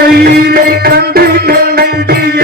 பயிரை கண்டு இணங்கிய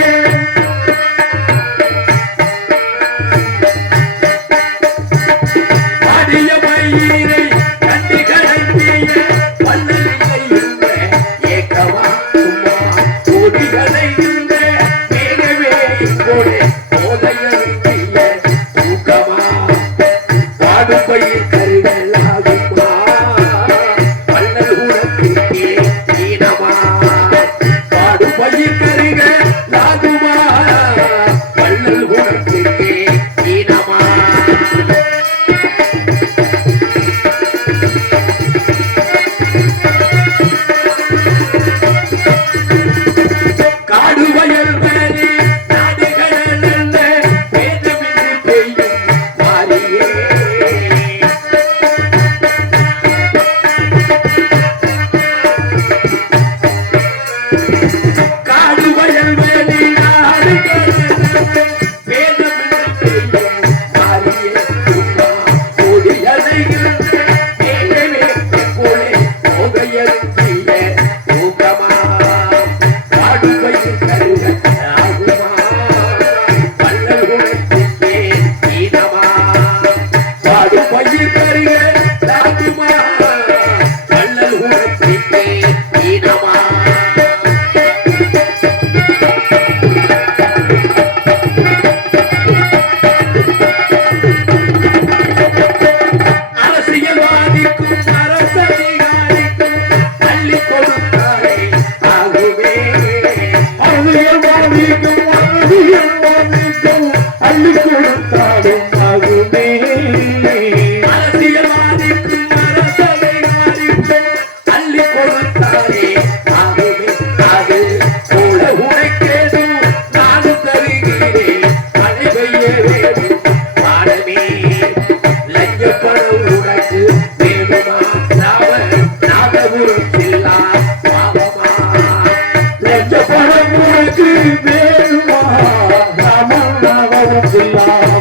கொடுத்தாலும் ஆகுமே. அரசியல்வாதிக்கும் அரசியல்வாதிக்கும் அள்ளி கொடுத்தாரே ஆகுவே அது கூட உனக்கேதும் நானும் தருகிறேன் மழை பெய்ய வேண்டும் பாடமே லஞ்ச பணம் உனக்கு வேணுமா? நாவ நாதபுரம் செல்லா பாவமா? லட்ச பணம் உனக்கு வேணுமா? ராமன் நாவலும் இல்லா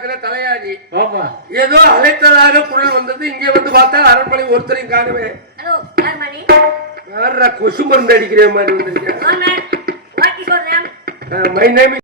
காக்கிற தலையாடி. ஆமா. ஏதோ அழைத்ததாக குரல் வந்தது. இங்கே வந்து பார்த்தா அரண்மனை ஒருத்தரையும் காணுவே ஹலோ யார் மணி யாரா கொசு மருந்து அடிக்கிற மாதிரி வந்திருக்கேன் மை நேம்